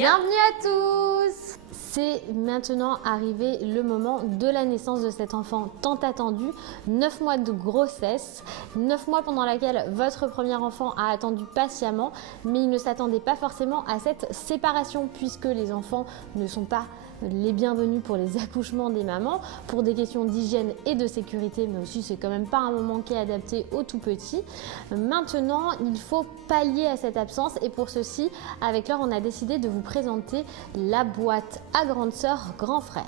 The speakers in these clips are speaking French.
Bienvenue à tous! C'est maintenant arrivé le moment de la naissance de cet enfant tant attendu, 9 mois de grossesse, 9 mois pendant laquelle votre premier enfant a attendu patiemment, mais il ne s'attendait pas forcément à cette séparation puisque les enfants ne sont pas les bienvenus pour les accouchements des mamans, pour des questions d'hygiène et de sécurité, mais aussi c'est quand même pas un moment qui est adapté aux tout petits. Maintenant, il faut pallier à cette absence et pour ceci, avec Laure, on a décidé de vous présenter la boîte à grande sœur, grand frère.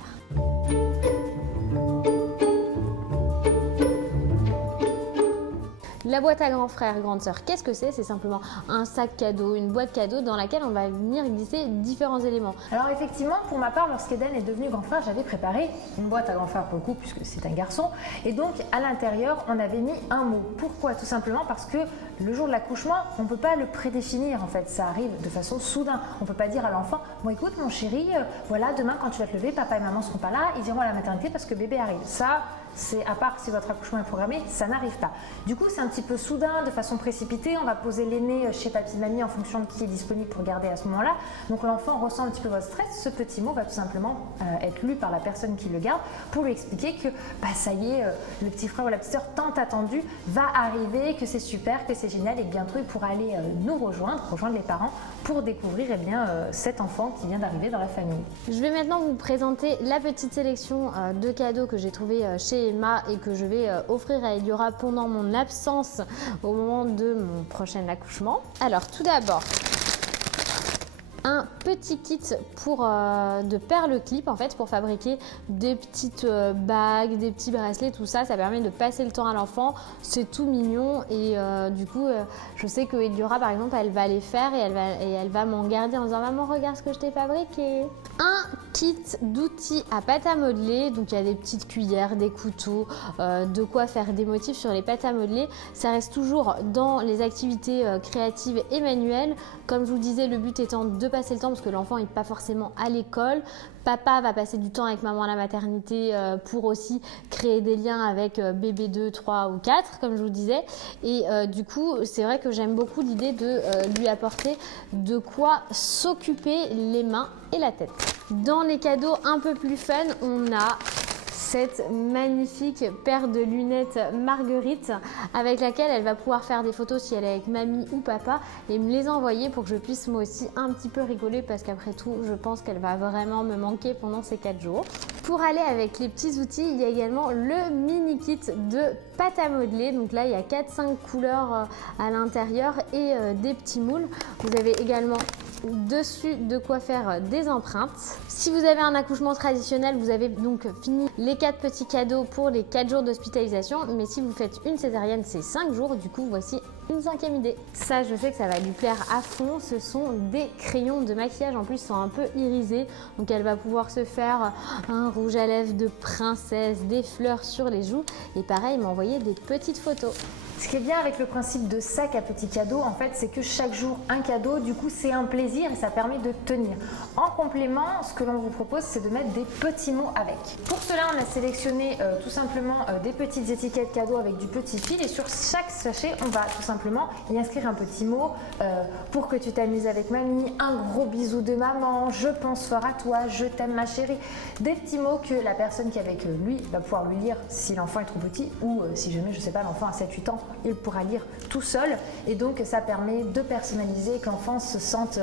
La boîte à grand frère, grande sœur, qu'est-ce que c'est? C'est simplement un sac cadeau, une boîte cadeau dans laquelle on va venir glisser différents éléments. Alors effectivement, pour ma part, lorsqu'Eden est devenu grand frère, j'avais préparé une boîte à grand frère pour le coup, puisque c'est un garçon. Et donc, à l'intérieur, on avait mis un mot. Pourquoi? Tout simplement parce que le jour de l'accouchement, on ne peut pas le prédéfinir en fait. Ça arrive de façon soudain. On ne peut pas dire à l'enfant, bon écoute mon chéri, voilà, demain quand tu vas te lever, papa et maman ne seront pas là, ils iront à la maternité parce que bébé arrive. Ça, c'est à part si votre accouchement est programmé, ça n'arrive pas. Du coup, c'est un petit peu soudain, de façon précipitée. On va poser l'aîné chez papy, mamie en fonction de qui est disponible pour garder à ce moment-là. Donc l'enfant ressent un petit peu votre stress. Ce petit mot va tout simplement être lu par la personne qui le garde pour lui expliquer que ça y est, le petit frère ou la petite sœur tant attendu va arriver, que c'est super, que c'est génial et que bientôt il pourra aller nous rejoindre les parents pour découvrir cet enfant qui vient d'arriver dans la famille. Je vais maintenant vous présenter la petite sélection de cadeaux que j'ai trouvé chez Emma et que je vais offrir à Eliora pendant mon absence au moment de mon prochain accouchement. Alors tout d'abord, un petit kit de perles clip en fait pour fabriquer des petites bagues, des petits bracelets, tout ça, ça permet de passer le temps à l'enfant, c'est tout mignon et du coup je sais que Eliora par exemple elle va les faire et elle va m'en garder en disant maman regarde ce que je t'ai fabriqué. Un kit d'outils à pâte à modeler, donc il y a des petites cuillères, des couteaux, de quoi faire des motifs sur les pâtes à modeler, ça reste toujours dans les activités créatives et manuelles, comme je vous disais le but étant de passer le temps parce que l'enfant n'est pas forcément à l'école. Papa va passer du temps avec maman à la maternité pour aussi créer des liens avec bébé 2, 3 ou 4 comme je vous disais. Et du coup, c'est vrai que j'aime beaucoup l'idée de lui apporter de quoi s'occuper les mains et la tête. Dans les cadeaux un peu plus fun, on a cette magnifique paire de lunettes Marguerite avec laquelle elle va pouvoir faire des photos si elle est avec mamie ou papa et me les envoyer pour que je puisse moi aussi un petit peu rigoler parce qu'après tout je pense qu'elle va vraiment me manquer pendant ces 4 jours. Pour aller avec les petits outils, il y a également le mini kit de pâte à modeler. Donc là il y a 4-5 couleurs à l'intérieur et des petits moules. Vous avez également dessus de quoi faire des empreintes. Si vous avez un accouchement traditionnel, vous avez donc fini les 4 petits cadeaux pour les 4 jours d'hospitalisation, mais si vous faites une césarienne, c'est 5 jours. Du coup, voici une 5e idée. Ça, je sais que ça va lui plaire à fond. Ce sont des crayons de maquillage, en plus, ils sont un peu irisés. Donc, elle va pouvoir se faire un rouge à lèvres de princesse, des fleurs sur les joues. Et pareil, m'envoyer des petites photos. Ce qui est bien avec le principe de sac à petits cadeaux, en fait, c'est que chaque jour un cadeau, du coup, c'est un plaisir et ça permet de tenir. En complément, ce que l'on vous propose, c'est de mettre des petits mots avec. Pour cela, on a sélectionné tout simplement des petites étiquettes cadeaux avec du petit fil et sur chaque sachet, on va tout simplement y inscrire un petit mot pour que tu t'amuses avec mamie, un gros bisou de maman, je pense fort à toi, je t'aime ma chérie. Des petits mots que la personne qui est avec lui va pouvoir lui lire si l'enfant est trop petit ou si jamais, je sais pas, l'enfant a 7-8 ans, il pourra lire tout seul et donc ça permet de personnaliser, que l'enfant se sente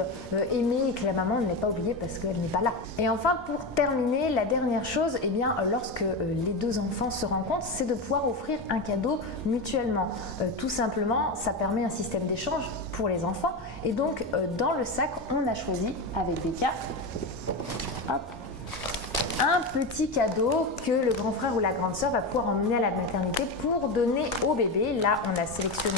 aimé et que la maman ne l'ait pas oublié parce qu'elle n'est pas là. Et enfin, pour terminer, la dernière chose, eh bien, lorsque les deux enfants se rencontrent, c'est de pouvoir offrir un cadeau mutuellement. Tout simplement, ça permet un système d'échange pour les enfants et donc dans le sac, on a choisi avec Becca un petit cadeau que le grand frère ou la grande sœur va pouvoir emmener à la maternité pour donner au bébé. Là, on a sélectionné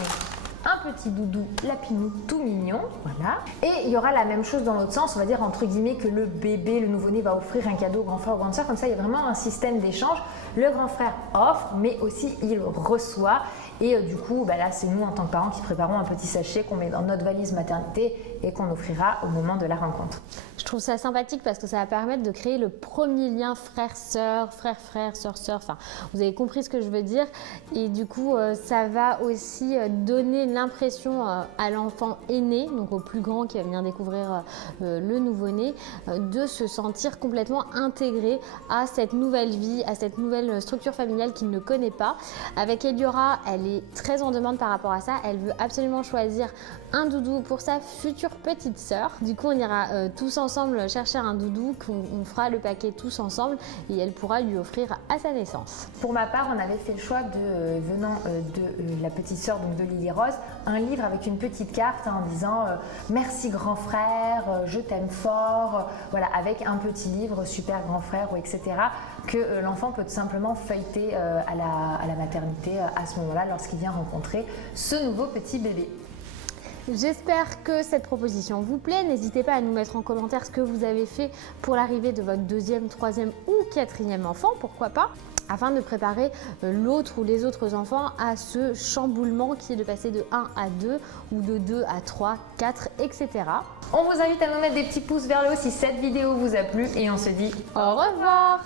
un petit doudou lapinou tout mignon, voilà. Et il y aura la même chose dans l'autre sens, on va dire entre guillemets que le bébé, le nouveau-né va offrir un cadeau au grand frère ou grande sœur, comme ça il y a vraiment un système d'échange. Le grand frère offre, mais aussi il reçoit. Et du coup, là c'est nous en tant que parents qui préparons un petit sachet qu'on met dans notre valise maternité et qu'on offrira au moment de la rencontre. Je trouve ça sympathique parce que ça va permettre de créer le premier lien frère-sœur, frère-frère, sœur-sœur, enfin vous avez compris ce que je veux dire, et du coup ça va aussi donner l'impression à l'enfant aîné, donc au plus grand qui va venir découvrir le nouveau-né, de se sentir complètement intégré à cette nouvelle vie, à cette nouvelle structure familiale qu'il ne connaît pas. Avec Eliora, elle est très en demande par rapport à ça, elle veut absolument choisir un doudou pour sa future petite sœur. Du coup on ira tous ensemble chercher un doudou, qu'on fera le paquet tous ensemble et elle pourra lui offrir à sa naissance. Pour ma part, on avait fait le choix de, venant de la petite sœur, donc de Lily Rose, un livre avec une petite carte en disant merci grand frère, je t'aime fort, voilà, avec un petit livre super grand frère ou etc. que l'enfant peut tout simplement feuilleter à la maternité à ce moment-là lorsqu'il vient rencontrer ce nouveau petit bébé. J'espère que cette proposition vous plaît. N'hésitez pas à nous mettre en commentaire ce que vous avez fait pour l'arrivée de votre deuxième, troisième ou quatrième enfant, pourquoi pas, afin de préparer l'autre ou les autres enfants à ce chamboulement qui est de passer de 1 à 2 ou de 2 à 3, 4, etc. On vous invite à nous mettre des petits pouces vers le haut si cette vidéo vous a plu et on se dit au revoir.